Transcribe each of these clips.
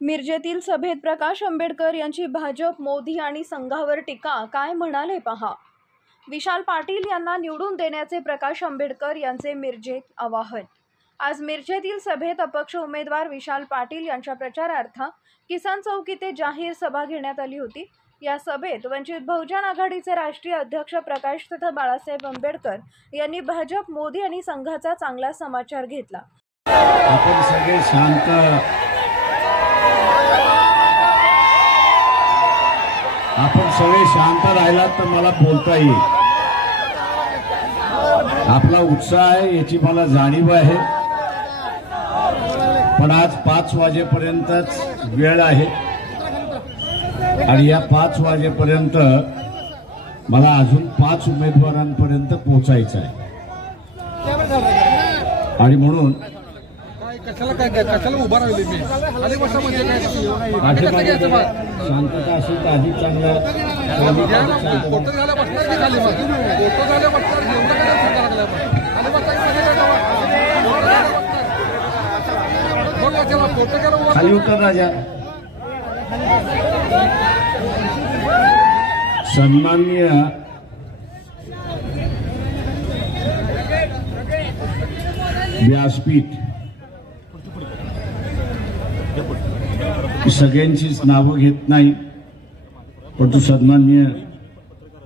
मिरजेतील सभेत प्रकाश आंबेडकर यांची भाजप, मोदी आणि संघावर टीका. काय म्हणाले पहा. विशाल पाटील यांना निवडून देण्याचे प्रकाश आंबेडकर यांचे मिरजेत आवाहन. आज मिरजेतील सभेत अपक्ष उमेदवार विशाल पाटील यांच्या प्रचारार्थ किसान चौक येथे जाहीर सभा घेण्यात आली होती. या सभेत वंचित बहुजन आघाडीचे राष्ट्रीय अध्यक्ष प्रकाश तथा बाळासाहेब आंबेडकर यांनी भाजप, मोदी आणि संघाचा चांगला समाचार घेतला. आपण सगळे शांत राहिलात तर मला बोलता येईल. आपला उत्साह आहे याची मला जाणीव आहे, पण आज 5 वाजेपर्यंतच वेळ आहे आणि या 5 वाजेपर्यंत मला अजून 5 उमेदवारांपर्यंत पोहोचायचं आहे आणि म्हणून कशाला उभा राहिली मी शांतता असेल तर अधिक चांगला. फोटो झाला बसणार की खाली फोटो झाले बसणार फोटो खाली उतर राजा. सन्माननीय व्यासपीठ सगळ्यांचीच नावं घेत नाही, परंतु सन्माननीय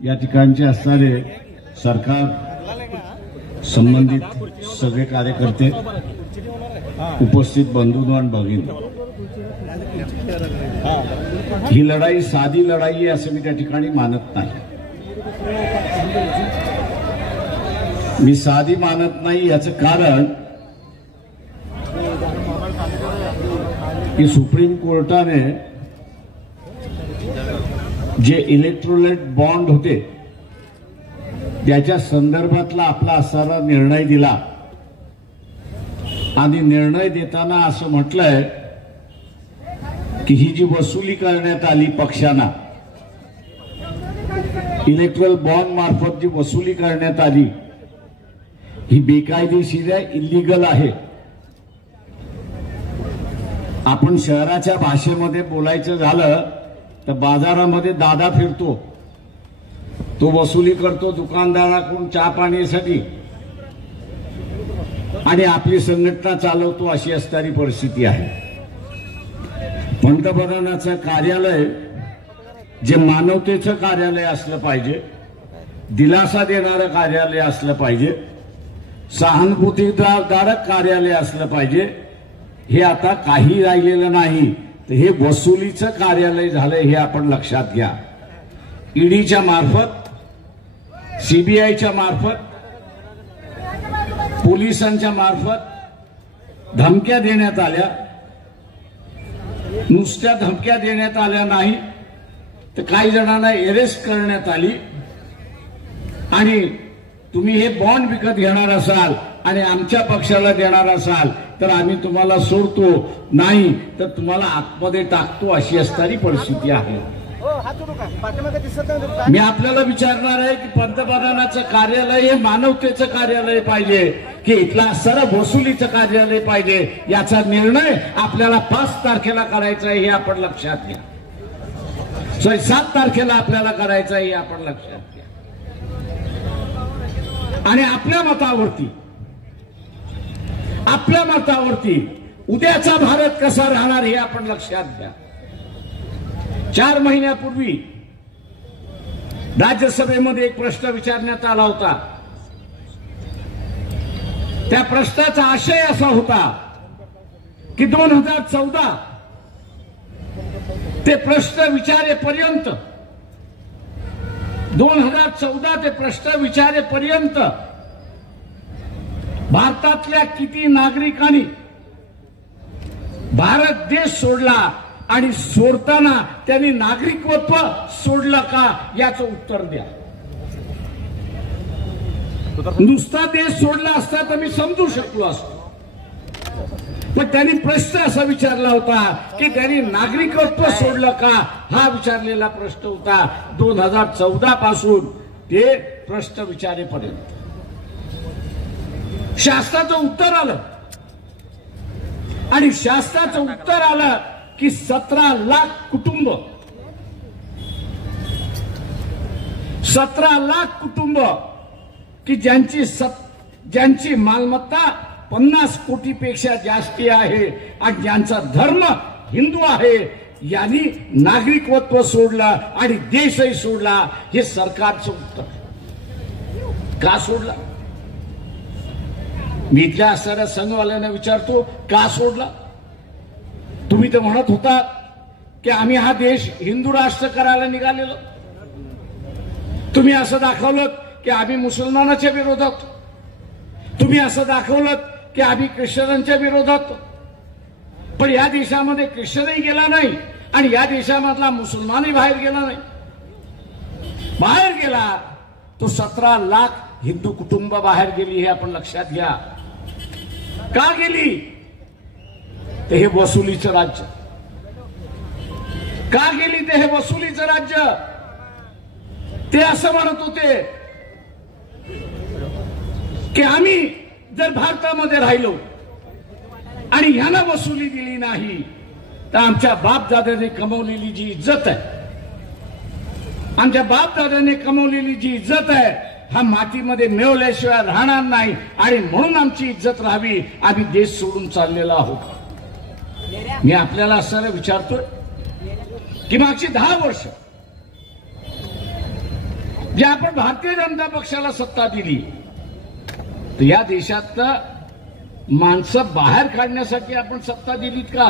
या ठिकाणचे असणारे सरकार, संबंधित सगळे कार्यकर्ते, उपस्थित बंधू आणि भगिनी, ही लढाई साधी लढाई आहे असं मी त्या ठिकाणी मानत नाही. मी साधी मानत नाही याचं कारण की सुप्रीम कोर्टाने जे इलेक्ट्रोलाइट बॉन्ड होते त्याच्या संदर्भातला आपला असणारा निर्णय दिला आणि निर्णय देताना असं म्हटलंय की ही जी वसुली करण्यात आली पक्षांना, इलेक्ट्रल बॉन्ड मार्फत जी वसुली करण्यात आली ही बेकायदेशीर आहे, इल्लीगल आहे. आपण शहराच्या भाषेमध्ये बोलायचं झालं तर बाजारामध्ये दादा फिरतो, तो वसुली करतो दुकानदाराकडून चहा पाण्यासाठी आणि आपली संघटना चालवतो, अशी असणारी परिस्थिती आहे. पंतप्रधानाचं कार्यालय जे मानवतेचं कार्यालय असलं पाहिजे, दिलासा देणारं कार्यालय असलं पाहिजे, सहानुभूतीदारक कार्यालय असलं पाहिजे, हे आता काही राहिलेलं नाही. तर हे वसुलीचं कार्यालय झालंय हे आपण लक्षात घ्या. ईडीच्या मार्फत, सीबीआयच्या मार्फत, पोलिसांच्या मार्फत धमक्या देण्यात आल्या. नुसत्या धमक्या देण्यात आल्या नाही तर काही जणांना अरेस्ट करण्यात आली आणि तुम्ही हे बॉन्ड विकत घेणार असाल आणि आमच्या पक्षाला देणार असाल तर आम्ही तुम्हाला सोडतो, नाही तर तुम्हाला आतमध्ये टाकतो, अशी असणारी परिस्थिती आहे. मी आपल्याला विचारणार आहे की पंतप्रधानाचं कार्यालय हे मानवतेचं कार्यालय पाहिजे की इथला सर्व वसुलीचं कार्यालय पाहिजे, याचा निर्णय आपल्याला 5 तारखेला करायचा आहे हे आपण लक्षात घ्या. 7 तारखेला आपल्याला करायचं आहे हे आपण लक्षात घ्या. आणि आपल्या मतावरती उद्याचा भारत कसा राहणार हे आपण लक्षात घ्या. 4 महिन्यापूर्वी राज्यसभेमध्ये एक प्रश्न विचारण्यात आला होता. त्या प्रश्नाचा आशय असा होता की 2014 ते प्रश्न विचारेपर्यंत 2014 ते प्रश्न विचारेपर्यंत भारतातल्या किती नागरिकांनी भारत देश सोडला आणि सोडताना त्यांनी नागरिकत्व सोडलं का याचं उत्तर द्या. नुसता देश सोडला असता तर मी समजू शकलो असतो, पण त्यांनी प्रश्न असा विचारला होता की त्यांनी नागरिकत्व सोडलं का, हा विचारलेला प्रश्न होता. 2014 पासून ते प्रश्न विचारेपर्यंत शासनाचं उत्तर आलं आणि शासनाचं उत्तर आलं की 17 लाख कुटुंब 17 लाख कुटुंब की ज्यांची मालमत्ता 50 कोटीपेक्षा जास्ती आहे आणि ज्यांचा धर्म हिंदू आहे, यांनी नागरिकत्व सोडलं आणि देशही सोडला. हे सरकारचं उत्तर का सोडला? मी इथल्या असणाऱ्या संघवाल्यांना विचारतो, का सोडला? तुम्ही तर म्हणत होता की आम्ही हा देश हिंदू राष्ट्र करायला निघालेलो. तुम्ही असं दाखवलं की आम्ही मुसलमानाच्या विरोधात, तुम्ही असं दाखवलं की आम्ही ख्रिश्चनांच्या विरोधात. पण या देशामध्ये ख्रिश्चनही गेला नाही आणि या देशामधला मुसलमानही बाहेर गेला नाही. बाहेर गेला तो 17 लाख हिंदू कुटुंब बाहेर गेली, हे आपण लक्षात घ्या. का गेली? ते हे वसुलीचं राज्य. का गेली? ते हे वसुलीचं राज्य. ते असं म्हणत होते की आम्ही जर भारतामध्ये राहिलो आणि ह्याला वसुली दिली नाही तर आमच्या बापदाद्याने कमवलेली जी इज्जत आहे, आमच्या बापदाद्याने कमवलेली जी इज्जत आहे, हा मातीमध्ये मिळवल्याशिवाय राहणार नाही आणि म्हणून आमची इज्जत राहावी, आम्ही देश सोडून चाललेलो आहोत. मी आपल्याला असं विचारतोय की मागची 10 वर्ष जे आपण भारतीय जनता पक्षाला सत्ता दिली, तर या देशातलं माणसं बाहेर काढण्यासाठी आपण सत्ता दिलीत का?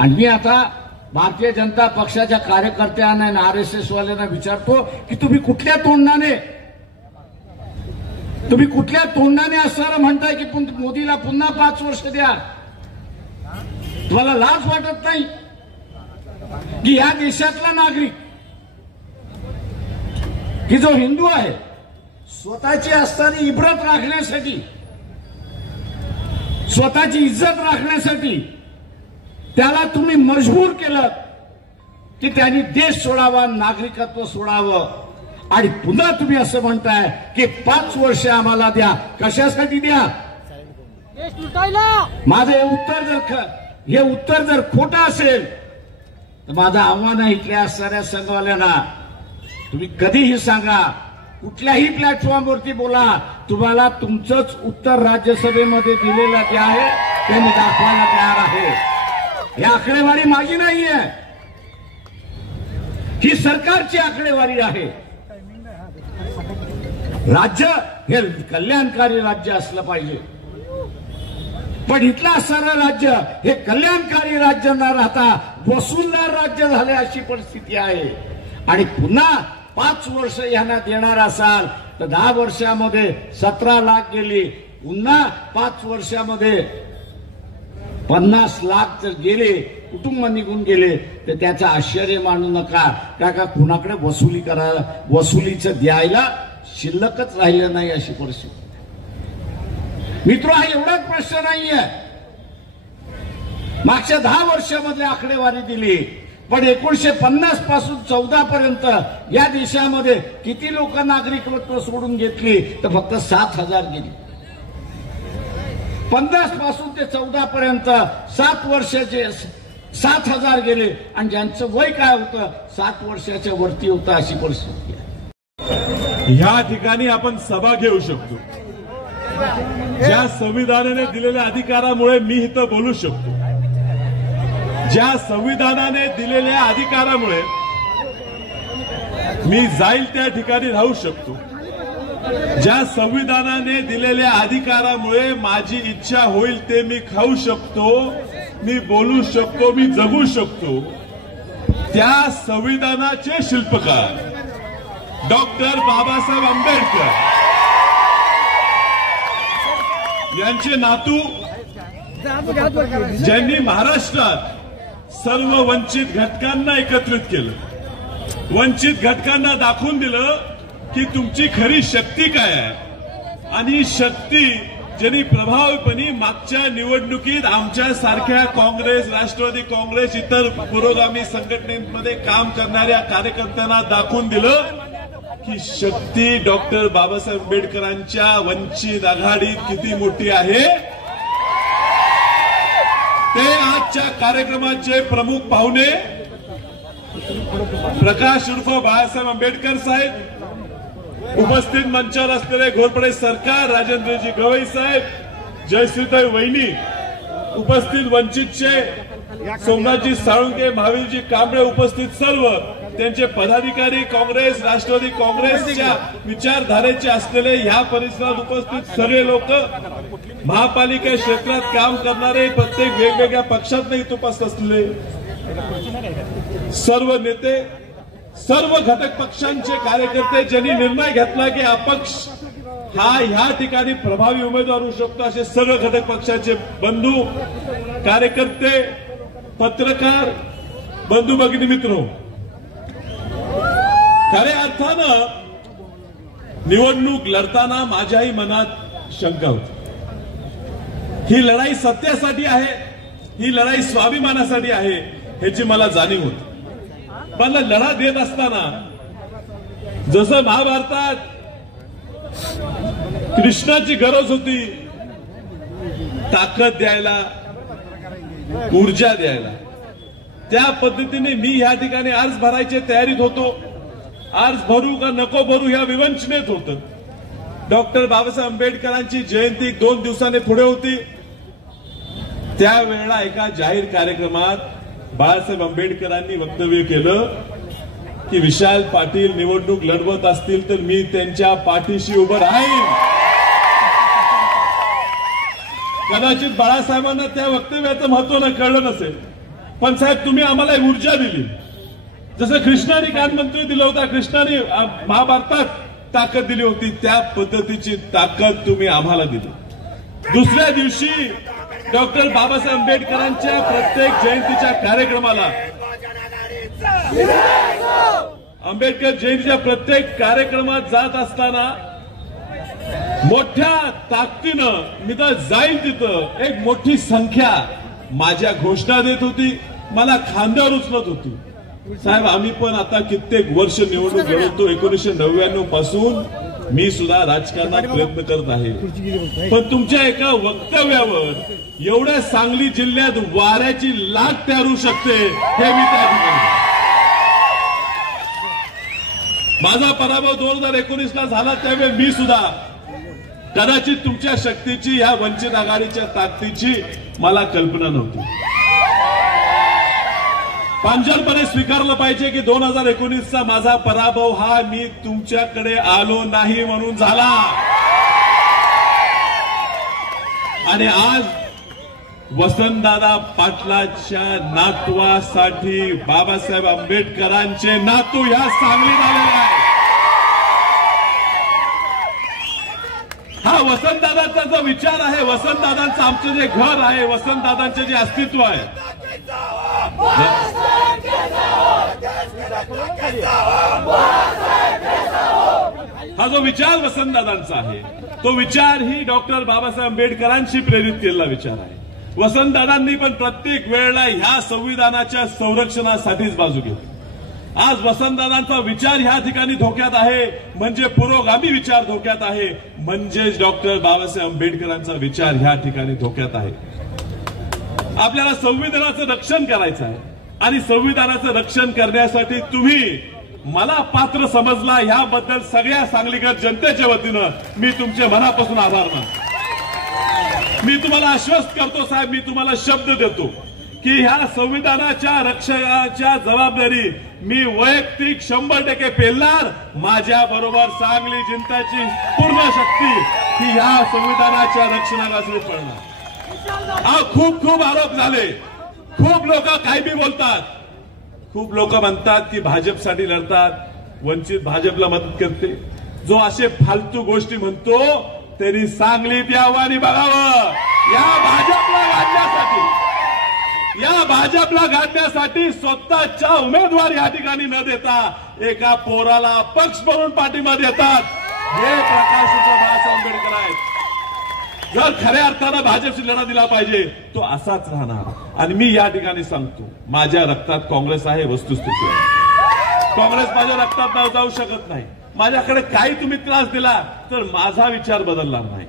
आणि मी आता भारतीय जनता पक्षाच्या कार्यकर्त्यांना आणि RSS वाल्यांना विचारतो की तुम्ही कुठल्या तोंडाने असणारं म्हणताय की मोदीला पुन्हा 5 वर्ष द्या? तुम्हाला लाज वाटत नाही की या देशातला नागरिक की जो हिंदू आहे, स्वतःची असणारी इब्रत राखण्यासाठी, स्वतःची इज्जत राखण्यासाठी त्याला तुम्ही मजबूर केलं की त्यांनी देश सोडावा, नागरिकत्व सोडावं, आणि पुन्हा तुम्ही असं म्हणताय की 5 वर्ष आम्हाला द्या. कशासाठी द्या? माझं हे उत्तर जर खोटं असेल तर माझं आव्हान आहे इथल्या असणाऱ्या संघवाल्यांना, तुम्ही कधीही सांगा, कुठल्याही प्लॅटफॉर्मवरती बोला, तुम्हाला तुमचंच उत्तर राज्यसभेमध्ये दिलेलं जे आहे ते मी दाखवायला तयार आहे. ही आकडेवारी माझी नाहीये, ही सरकारची आकडेवारी आहे. राज्य हे कल्याणकारी राज्य असलं पाहिजे, पण इथलं असणारं राज्य हे कल्याणकारी राज्य न राहता वसुलदार राज्य झाले अशी परिस्थिती आहे. आणि पुन्हा 5 वर्ष यांना देणार असाल तर 10 वर्षामध्ये 17 लाख गेली, पुन्हा 5 वर्षामध्ये 50 लाख जर गेले, कुटुंब निघून गेले, तर त्याचं आश्चर्य मानू नका. का कुणाकडे वसुलीचं द्यायला शिल्लकच राहिलं नाही अशी परिस्थिती. मित्र, हा एवढाच प्रश्न नाहीये. मागच्या 10 वर्षामधली आकडेवारी दिली, पण 1950 पासून 14 पर्यंत या देशामध्ये किती लोक नागरिकत्व सोडून घेतली? तर फक्त 7,000 गेली. 50 पासून ते 14 पर्यंत 7 वर्षाचे 7,000 गेले, आणि ज्यांचं वय काय होतं 7 वर्षाच्या वरती होतं अशी परिस्थिती आहे. ह्या ठिकाणी आपण सभा घेऊ शकतो. ज्या संविधानाने दिलेल्या अधिकारामुळे मी इथं बोलू शकतो, ज्या संविधानाने दिलेल्या अधिकारामुळे मी जाईल त्या ठिकाणी राहू शकतो, ज्या संविधानाने दिलेल्या अधिकारामुळे माझी इच्छा होईल ते मी खाऊ शकतो, मी बोलू शकतो, मी जगू शकतो, त्या संविधानाचे शिल्पकार डॉक्टर बाबासाहेब आंबेडकर यांचे नातू, ज्यांनी महाराष्ट्रात सर्व वंचित घटकांना एकत्रित केलं, वंचित घटकांना दाखवून दिलं की तुमची खरी शक्ती काय आहे. आणि शक्ती ज्यांनी प्रभावीपणे मागच्या निवडणुकीत आमच्या सारख्या काँग्रेस, राष्ट्रवादी काँग्रेस, इतर पुरोगामी संघटनेमध्ये काम करणाऱ्या कार्यकर्त्यांना दाखवून दिलं की शक्ती डॉक्टर बाबासाहेब आंबेडकरांच्या वंचित आघाडीत किती मोठी आहे. ते आज आजच्या कार्यक्रमाचे प्रमुख पाहुणे प्रकाश उर्फ बाळासाहेब आंबेडकर साहेब, उपस्थित मंचावर असलेले घोरपडे सरकार, राजेंद्रजी गवई साहेब, जयश्रीताई वहिनी, उपस्थित वंचितचे सोमनाथजी साळुंके, महावीरजी कांबळे, उपस्थित सर्व त्यांचे पदाधिकारी, काँग्रेस राष्ट्रवादी काँग्रेसच्या विचारधारेचे असलेले ह्या परिसरात उपस्थित सगळे लोक, महापालिका क्षेत्रात काम करणारे, प्रत्येक वेगवेगळ्या पक्षात इथे उपस्थित असलेले सर्व नेते, सर्व घटक पक्षांचे कार्यकर्ते, ज्यांनी निर्णय घेतला की अपक्ष हा ह्या ठिकाणी प्रभावी उमेदवार होऊ शकतो, असे सर्व घटक पक्षाचे बंधू, कार्यकर्ते, पत्रकार बंधू भगिनी मित्र, खऱ्या अर्थानं निवडणूक लढताना माझ्याही मनात शंका होती. ही लढाई सत्यासाठी आहे, ही लढाई स्वाभिमानासाठी आहे, ह्याची मला जाणीव होती. पण लढा देत असताना जसं महाभारतात कृष्णाची गरज होती ताकद द्यायला, ऊर्जा द्यायला, त्या पद्धतीने मी या ठिकाणी अर्ज भरायच्या तयारीत होतो. अर्ज भरू का नको भरू ह्या विवंचनेत होतं. डॉक्टर बाबासाहेब आंबेडकरांची जयंती 2 दिवसांनी पुढे होती. त्यावेळेला एका जाहीर कार्यक्रमात बाळासाहेब आंबेडकरांनी वक्तव्य केलं की विशाल पाटील निवडणूक लढवत असतील तर मी त्यांच्या पाठीशी उभं राहीन. कदाचित बाळासाहेबांना त्या वक्तव्याचं महत्व न कळलं नसेल, पण साहेब तुम्ही आम्हाला ऊर्जा दिली. जसं कृष्णाने कानमंत्री दिलं होता, कृष्णाने महाभारतात ताकद दिली होती, त्या पद्धतीची ताकद तुम्ही आम्हाला दिली. दुसऱ्या दिवशी डॉक्टर बाबासाहेब आंबेडकरांच्या प्रत्येक जयंतीच्या कार्यक्रमाला, आंबेडकर जयंतीच्या प्रत्येक कार्यक्रमात जात असताना मोठ्या ताकदीनं मी तर जाईल तिथं एक मोठी संख्या माझ्या घोषणा देत होती, मला खांद्यावर उचलत होती. साहेब आम्ही पण आता कित्येक वर्ष निवडणूक लढवतो, 1999 पासून मी सुद्धा राजकारणात प्रयत्न करत आहे. पण तुमच्या एका वक्तव्यावर एवढ्या सांगली जिल्ह्यात वाऱ्याची लाट तयार होऊ शकते हे मी त्या ठिकाणी. माझा पराभव 2019ला झाला त्यावेळी मी सुद्धा कदाचित तुमच्या शक्तीची, या वंचित आघाडीच्या ताकदीची मला कल्पना नव्हती. प्रांजळपणे स्वीकारलं पाहिजे की 2019चा माझा पराभव हा मी तुमच्याकडे आलो नाही म्हणून झाला. आणि आज वसंतदादा पाटलाच्या नातवासाठी बाबासाहेब आंबेडकरांचे नातू ह्या सांगलीत आलेले आहे. हा वसंतदादांचा जो विचार आहे, वसंतदादांचं आमचं जे घर आहे, वसंतदादांचे जे अस्तित्व आहे, हा जो विचार वसंतदादांचा आहे, तो विचार ही डॉक्टर बाबासाहेब आंबेडकरांशी प्रेरित केलेला विचार आहे. वसंतदादांनी पण प्रत्येक वेळेला ह्या संविधानाच्या संरक्षणासाठीच बाजू घेतली. आज वसंतदादांचा विचार ह्या ठिकाणी धोक्यात आहे, म्हणजे पुरोगामी विचार धोक्यात आहे, म्हणजेच डॉक्टर बाबासाहेब आंबेडकरांचा विचार ह्या ठिकाणी धोक्यात आहे. आपल्याला संविधानाचं रक्षण करायचं आहे आणि संविधानाचं रक्षण करण्यासाठी तुम्ही मला पात्र समजला, याबद्दल सगळ्या सांगलीकर जनतेच्या वतीनं मी तुमचे मनापासून आभार मानतो. मी तुम्हाला आश्वस्त करतो साहेब, मी तुम्हाला शब्द देतो की ह्या संविधानाच्या रक्षणाच्या जबाबदारी मी वैयक्तिक 100% पेलणार. माझ्या बरोबर सांगली जनतेची पूर्ण शक्ती ही ह्या संविधानाच्या रक्षणासाठी पडणार. खूप आरोप झाले, खूप लोक काही बी बोलतात, खूप लोक म्हणतात की भाजपसाठी लढतात, वंचित भाजपला मदत करते. जो असे फालतू गोष्टी म्हणतो त्यांनी सांगलीत यावं आणि बघावं. या भाजपला गाडण्यासाठी स्वतःच्या उमेदवार या ठिकाणी न देता एका पोराला पक्ष म्हणून पाठिंबा देतात. हे प्रकाश बाळासाहेब आंबेडकर आहेत. जर खऱ्या अर्थानं भाजपशी लढा दिला पाहिजे तो असाच राहणार. आणि मी या ठिकाणी सांगतो, माझ्या रक्तात काँग्रेस आहे, वस्तुस्थिती आहे. काँग्रेस माझ्या रक्तात जाऊ शकत नाही. माझ्याकडे काही तुम्ही त्रास दिला तर माझा विचार बदलणार नाही.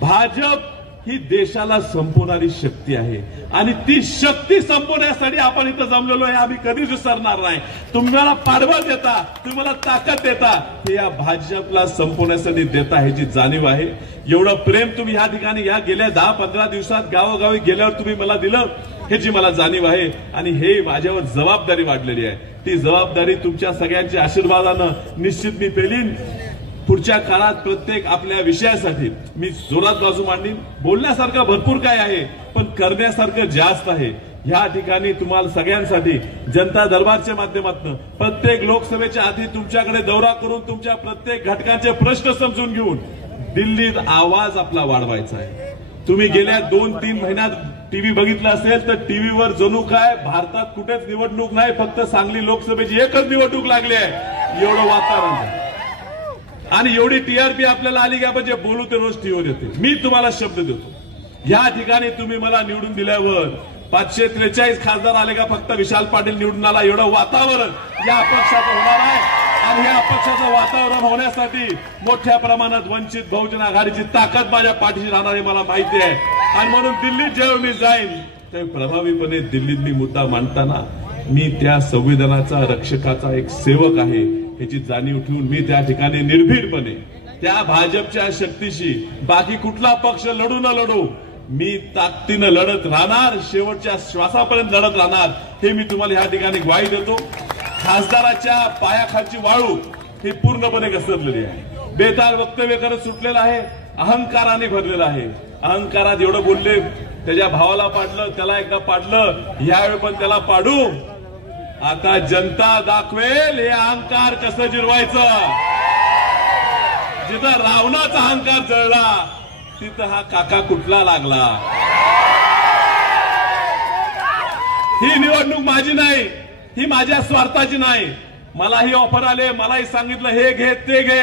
भाजप ही देशाला संपवणारी शक्ती आहे आणि ती शक्ती संपवण्यासाठी आपण इथं जमलेलो आहे. आम्ही कधीच विसरणार नाही. तुम्हाला पाठबळ देता, तुम्हाला ताकद देता, हे या भाजपला संपवण्यासाठी देता, ह्याची जाणीव आहे. एवढं प्रेम तुम्ही या ठिकाणी या गेल्या 10-15 दिवसात गावोगावी गेल्यावर तुम्ही मला दिलं, ह्याची मला जाणीव आहे. आणि हे माझ्यावर जबाबदारी वाढलेली आहे. ती जबाबदारी तुमच्या सगळ्यांच्या आशीर्वादानं निश्चित मी पेलीन. पुढच्या काळात प्रत्येक आपल्या विषयासाठी मी जोरात बाजू मांडीन. बोलण्यासारखं भरपूर काय आहे, पण करण्यासारखं जास्त आहे. या ठिकाणी तुम्हाला सगळ्यांसाठी जनता दरबारच्या माध्यमातून प्रत्येक लोकसभेच्या आधी तुमच्याकडे दौरा करून तुमच्या प्रत्येक घटकांचे प्रश्न समजून घेऊन दिल्लीत आवाज आपला वाढवायचा आहे. तुम्ही गेल्या 2-3 महिन्यात टीव्ही बघितला असेल तर टीव्हीवर जणू काय भारतात कुठेच निवडणूक नाही, फक्त सांगली लोकसभेची एकच निवडणूक लागली आहे, एवढं वातावरण आहे. आणि एवढी टीआरपी आपल्याला आली की आपण जे बोलू ते रोज टीव्हीवर येते. मी तुम्हाला शब्द देतो, या ठिकाणी तुम्ही मला निवडून दिल्यावर 543 खासदार आले का फक्त विशाल पाटील निवडून आला, एवढं वातावरण या पक्षाचं होणार आहे. आणि या पक्षाचं वातावरण होण्यासाठी मोठ्या प्रमाणात वंचित बहुजन आघाडीची ताकद माझ्या पाठीशी राहणार हे मला माहिती आहे. आणि म्हणून दिल्लीत जेव्हा मी जाईन तेव्हा प्रभावीपणे दिल्लीत मी मुद्दा मांडताना मी त्या संविधानाचा रक्षकाचा एक सेवक आहे याची जाणीव ठेवून मी त्या ठिकाणी निर्भीडपणे त्या भाजपच्या शक्तीशी बाकी कुठला पक्ष लढू न लढू मी ताकदीनं लढत राहणार, शेवटच्या श्वासापर्यंत लढत राहणार, हे मी तुम्हाला या ठिकाणी ग्वाही देतो. खासदाराच्या पायाखालची वाळू ही पूर्णपणे घसरलेली आहे. बेताल वक्तव्य करत सुटलेला आहे, अहंकाराने भरलेला आहे. अहंकारात एवढं बोलले, त्याच्या भावाला पाडलं, त्याला एकदा पाडलं, यावेळी पण त्याला पाडू. आता जनता दाखवेल हे अहंकार कसं जिरवायचं. जिथं रावणाचा अहंकार जळला तिथं हा काका कुठला लागला. ही निवडणूक माझी नाही, ही माझ्या स्वार्थाची नाही. मलाही ऑफर आले, मलाही सांगितलं हे घे ते घे,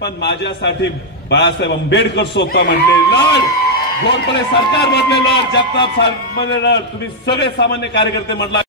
पण माझ्यासाठी बाळासाहेब आंबेडकर स्वतः म्हटले लढ, घोरपडे सरकार म्हटले लढ, जगताप साहेब म्हटले लढ, तुम्ही सगळे सामान्य कार्यकर्ते म्हटला